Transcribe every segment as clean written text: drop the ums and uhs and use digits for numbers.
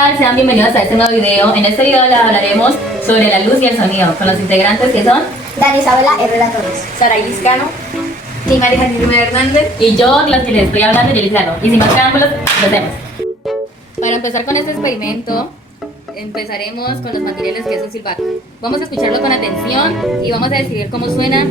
tal? Sean bienvenidos a este nuevo video. En este video hablaremos sobre la luz y el sonido con los integrantes que son Dani Isabela Herrera Torres, Sara Liscano, y María Jaime Hernández. y yo, las que les estoy hablando, Yelis Lano. Y sin más preámbulos, empecemos. Para empezar con este experimento, empezaremos con los materiales que es un silbato. Vamos a escucharlo con atención y vamos a describir cómo suena.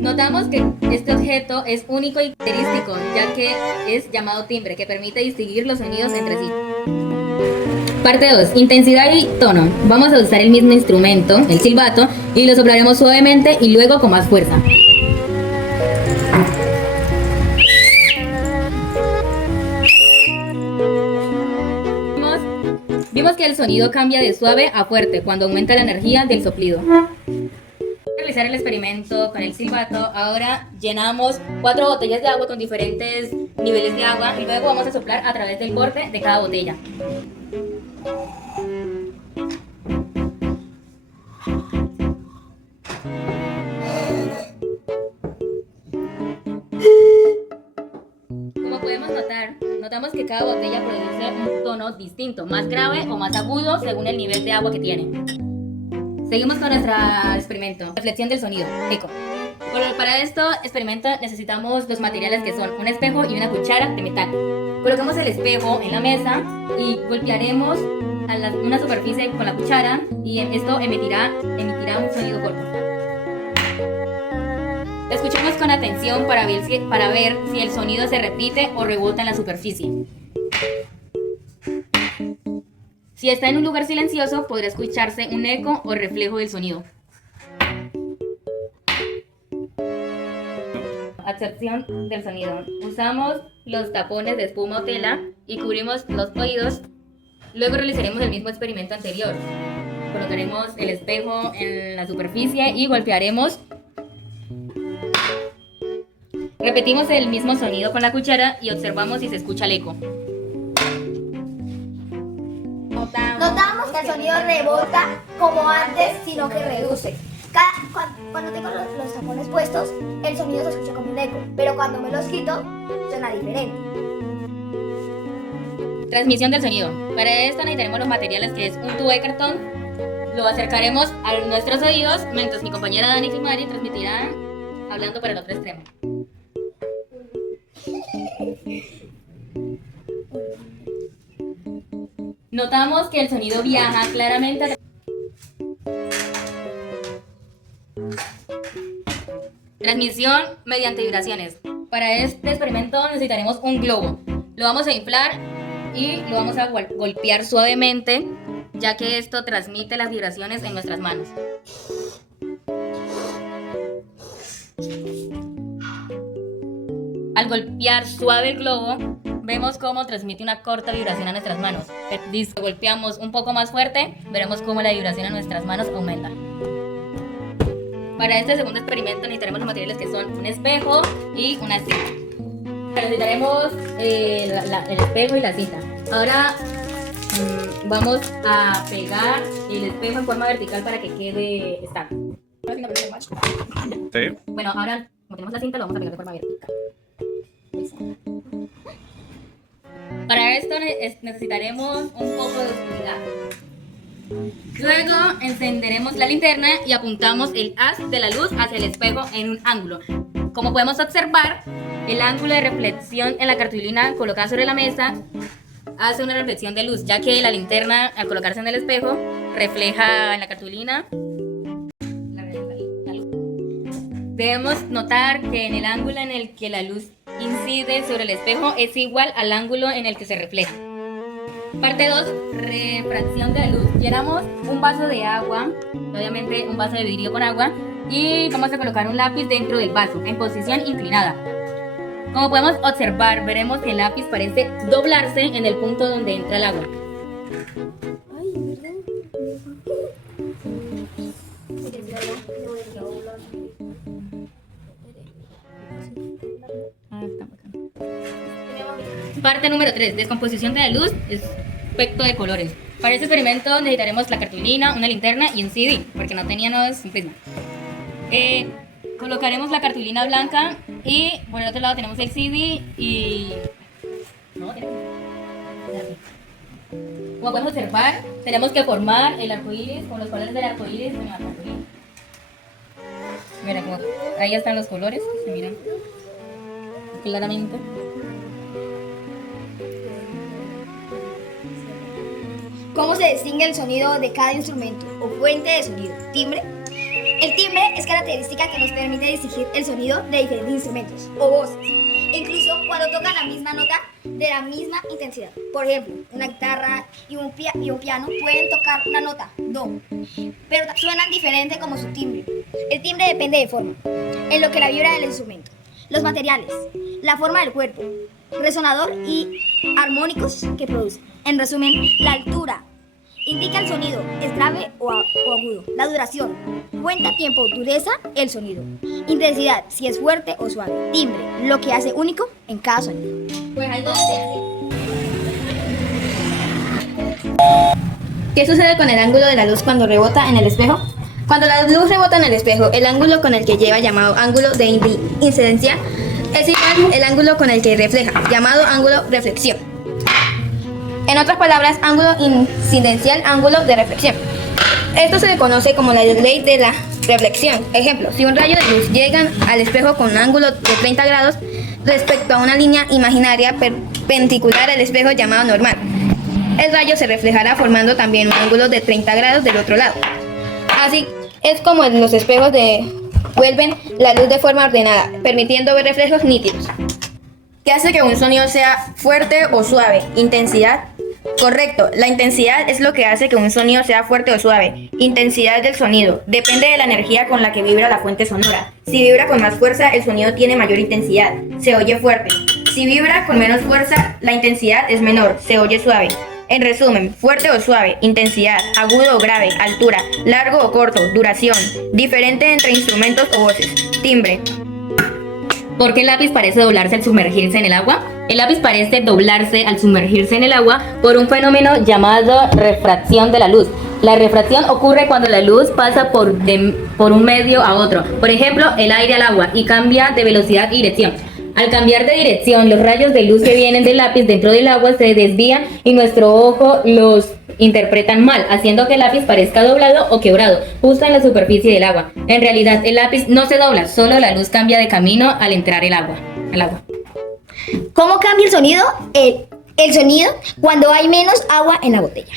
Notamos que este objeto es único y característico, ya que es llamado timbre, que permite distinguir los sonidos entre sí. Parte 2. Intensidad y tono. Vamos a usar el mismo instrumento, el silbato, y lo soplaremos suavemente y luego con más fuerza. Vimos que el sonido cambia de suave a fuerte cuando aumenta la energía del soplido. Realizar el experimento con el silbato. Ahora llenamos 4 botellas de agua con diferentes niveles de agua y luego vamos a soplar a través del borde de cada botella. Como podemos notar, notamos que cada botella produce un tono distinto, más grave o más agudo según el nivel de agua que tiene. Seguimos con nuestro experimento, reflexión del sonido, eco. Para este experimento necesitamos los materiales que son un espejo y una cuchara de metal. Colocamos el espejo en la mesa y golpearemos a una superficie con la cuchara y esto emitirá un sonido corto. Escuchemos con atención para ver si el sonido se repite o rebota en la superficie. Si está en un lugar silencioso, podrá escucharse un eco o reflejo del sonido. Absorción del sonido. Usamos los tapones de espuma o tela y cubrimos los oídos. Luego realizaremos el mismo experimento anterior. Colocaremos el espejo en la superficie y golpearemos. Repetimos el mismo sonido con la cuchara y observamos si se escucha el eco. Notamos que el sonido rebota como antes, sino que reduce. Cuando tengo los tapones puestos, el sonido se escucha como un eco, pero cuando me los quito, suena diferente. Transmisión del sonido. Para esto necesitaremos los materiales que es un tubo de cartón. Lo acercaremos a nuestros oídos, mientras mi compañera Dani y Mari transmitirán hablando para el otro extremo. Notamos que el sonido viaja claramente. Transmisión mediante vibraciones. Para este experimento necesitaremos un globo. Lo vamos a inflar y lo vamos a golpear suavemente, ya que esto transmite las vibraciones en nuestras manos. Al golpear suave el globo, vemos cómo transmite una corta vibración a nuestras manos. Si golpeamos un poco más fuerte, veremos cómo la vibración a nuestras manos aumenta. Para este segundo experimento necesitaremos los materiales que son un espejo y una cinta. Necesitaremos el espejo y la cinta. Ahora vamos a pegar el espejo en forma vertical para que quede estable. Sí. Bueno, ahora como tenemos la cinta lo vamos a pegar de forma vertical. Para esto necesitaremos un poco de oscuridad. Luego encenderemos la linterna y apuntamos el haz de la luz hacia el espejo en un ángulo. Como podemos observar, el ángulo de reflexión en la cartulina colocada sobre la mesa hace una reflexión de luz, ya que la linterna, al colocarse en el espejo, refleja en la cartulina la luz. Debemos notar que en el ángulo en el que la luz incide sobre el espejo es igual al ángulo en el que se refleja. Parte 2. Refracción de la luz. Llenamos un vaso de agua, obviamente un vaso de vidrio con agua, y vamos a colocar un lápiz dentro del vaso en posición inclinada. Como podemos observar, veremos que el lápiz parece doblarse en el punto donde entra el agua. Parte número 3. Descomposición de la luz, espectro de colores. Para este experimento necesitaremos la cartulina, una linterna y un CD, porque no teníamos un prisma. Colocaremos la cartulina blanca y por el otro lado tenemos el CD y... No, tenemos... Como podemos observar, tenemos que formar el arco iris con los colores del arco iris en la cartulina. Mira, como ahí están los colores, se miran claramente. ¿Cómo se distingue el sonido de cada instrumento o fuente de sonido? ¿Timbre? El timbre es característica que nos permite distinguir el sonido de diferentes instrumentos o voces, incluso cuando tocan la misma nota de la misma intensidad. Por ejemplo, una guitarra y un piano pueden tocar la nota do, pero suenan diferente como su timbre. El timbre depende de forma, en lo que la vibra del instrumento, los materiales, la forma del cuerpo, resonador y armónicos que produce. En resumen, la altura indica el sonido, es grave o agudo. La duración cuenta tiempo, dureza, el sonido. Intensidad, si es fuerte o suave. Timbre, lo que hace único en cada sonido. Pues algo se hace. ¿Qué sucede con el ángulo de la luz cuando rebota en el espejo? Cuando la luz rebota en el espejo, el ángulo con el que lleva, llamado ángulo de incidencia, es igual al ángulo con el que refleja, llamado ángulo de reflexión. En otras palabras, ángulo incidencial, ángulo de reflexión. Esto se le conoce como la ley de la reflexión. Ejemplo, si un rayo de luz llega al espejo con un ángulo de 30 grados respecto a una línea imaginaria perpendicular al espejo llamado normal, el rayo se reflejará formando también un ángulo de 30 grados del otro lado. Así es como en los espejos devuelven la luz de forma ordenada, permitiendo ver reflejos nítidos. ¿Qué hace que un sonido sea fuerte o suave? Intensidad. Correcto, la intensidad es lo que hace que un sonido sea fuerte o suave. Intensidad del sonido depende de la energía con la que vibra la fuente sonora. Si vibra con más fuerza, el sonido tiene mayor intensidad, se oye fuerte. Si vibra con menos fuerza, la intensidad es menor, se oye suave. En resumen, fuerte o suave, intensidad, agudo o grave, altura, largo o corto, duración, diferente entre instrumentos o voces, timbre. ¿Por qué el lápiz parece doblarse al sumergirse en el agua? El lápiz parece doblarse al sumergirse en el agua por un fenómeno llamado refracción de la luz. La refracción ocurre cuando la luz pasa por un medio a otro, por ejemplo, el aire al agua, y cambia de velocidad y dirección. Al cambiar de dirección, los rayos de luz que vienen del lápiz dentro del agua se desvían y nuestro ojo los interpretan mal, haciendo que el lápiz parezca doblado o quebrado, justo en la superficie del agua. En realidad, el lápiz no se dobla, solo la luz cambia de camino al entrar al agua. ¿Cómo cambia el sonido? El sonido cuando hay menos agua en la botella.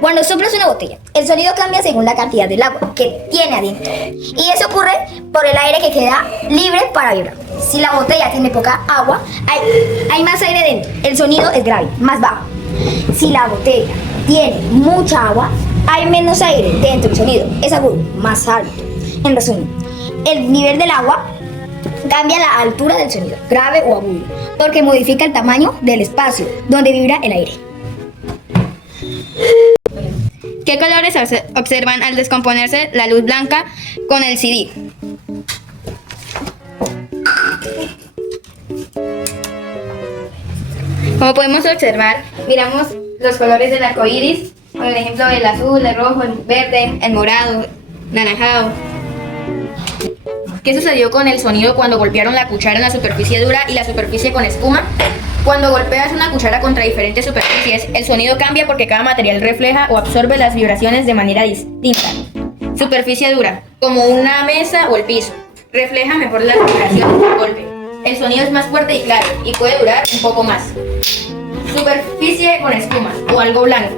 Cuando soplas una botella, el sonido cambia según la cantidad del agua que tiene adentro. Y eso ocurre por el aire que queda libre para vibrar. Si la botella tiene poca agua, hay más aire dentro. El sonido es grave, más bajo. Si la botella tiene mucha agua, hay menos aire dentro. El sonido es agudo, más alto. En resumen, el nivel del agua cambia la altura del sonido, grave o agudo, porque modifica el tamaño del espacio donde vibra el aire. ¿Qué colores observan al descomponerse la luz blanca con el CD? Como podemos observar, miramos los colores del arco iris, por ejemplo el azul, el rojo, el verde, el morado, naranjado. ¿Qué sucedió con el sonido cuando golpearon la cuchara en la superficie dura y la superficie con espuma? Cuando golpeas una cuchara contra diferentes superficies, el sonido cambia porque cada material refleja o absorbe las vibraciones de manera distinta. Superficie dura, como una mesa o el piso, refleja mejor las vibraciones del golpe. El sonido es más fuerte y claro, y puede durar un poco más. Superficie con espuma o algo blanco,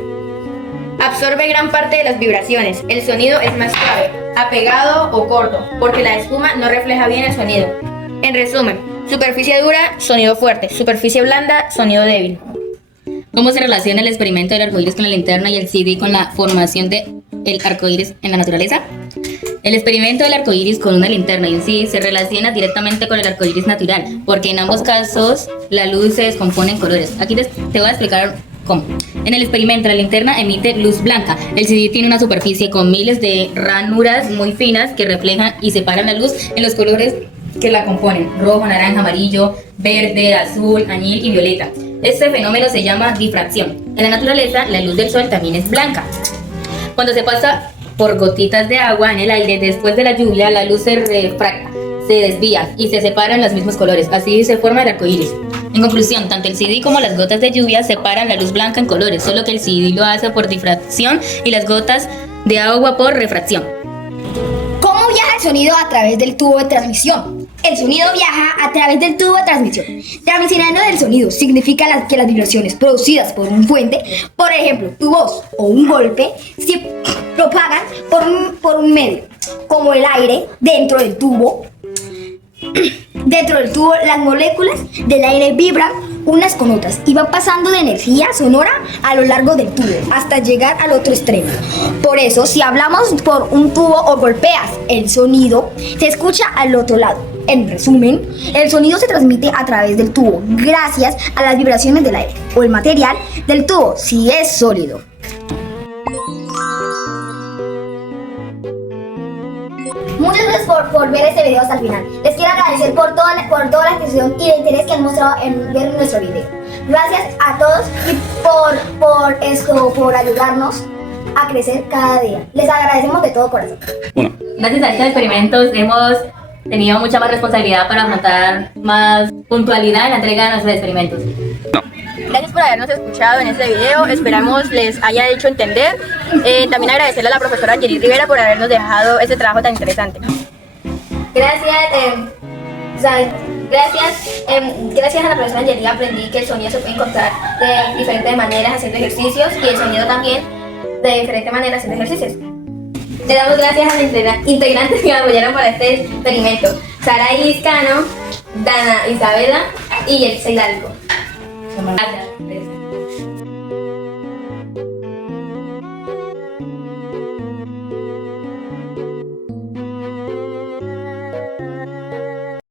absorbe gran parte de las vibraciones. El sonido es más suave, apegado o corto, porque la espuma no refleja bien el sonido. En resumen, superficie dura, sonido fuerte. Superficie blanda, sonido débil. ¿Cómo se relaciona el experimento del arcoíris con la linterna y el CD con la formación del arcoíris en la naturaleza? El experimento del arcoíris con una linterna y un CD se relaciona directamente con el arcoíris natural, porque en ambos casos la luz se descompone en colores. Aquí te voy a explicar cómo. En el experimento, la linterna emite luz blanca. El CD tiene una superficie con miles de ranuras muy finas que reflejan y separan la luz en los colores que la componen: rojo, naranja, amarillo, verde, azul, añil y violeta. Este fenómeno se llama difracción. En la naturaleza, la luz del sol también es blanca. Cuando se pasa por gotitas de agua en el aire después de la lluvia, la luz se refracta. se desvía y se separan los mismos colores, así se forma el arco iris. En conclusión, tanto el CD como las gotas de lluvia separan la luz blanca en colores, solo que el CD lo hace por difracción y las gotas de agua por refracción. ¿Cómo viaja el sonido a través del tubo de transmisión? El sonido viaja a través del tubo de transmisión. Transmisión del sonido significa que las vibraciones producidas por un fuente, por ejemplo, tu voz o un golpe, se propagan por un medio, como el aire dentro del tubo. Dentro del tubo, las moléculas del aire vibran unas con otras y van pasando de energía sonora a lo largo del tubo hasta llegar al otro extremo. Por eso, si hablamos por un tubo o golpeas el sonido, se escucha al otro lado. En resumen, el sonido se transmite a través del tubo gracias a las vibraciones del aire o el material del tubo si es sólido. Muchas gracias por ver este video hasta el final. Les quiero agradecer por toda la atención y el interés que han mostrado en ver nuestro video. Gracias a todos y por ayudarnos a crecer cada día. Les agradecemos de todo corazón. Gracias a estos experimentos hemos tenido mucha más responsabilidad para afrontar más puntualidad en la entrega de nuestros experimentos. Gracias por habernos escuchado en este video, esperamos les haya hecho entender. También agradecerle a la profesora Angeli Rivera por habernos dejado este trabajo tan interesante. Gracias a la profesora Angeli aprendí que el sonido se puede encontrar de diferentes maneras haciendo ejercicios y el sonido también de diferentes maneras haciendo ejercicios. Le damos gracias a los integrantes que me apoyaron para este experimento: Sara Iscano, Dana Isabela y Elsa Hidalgo. Gracias.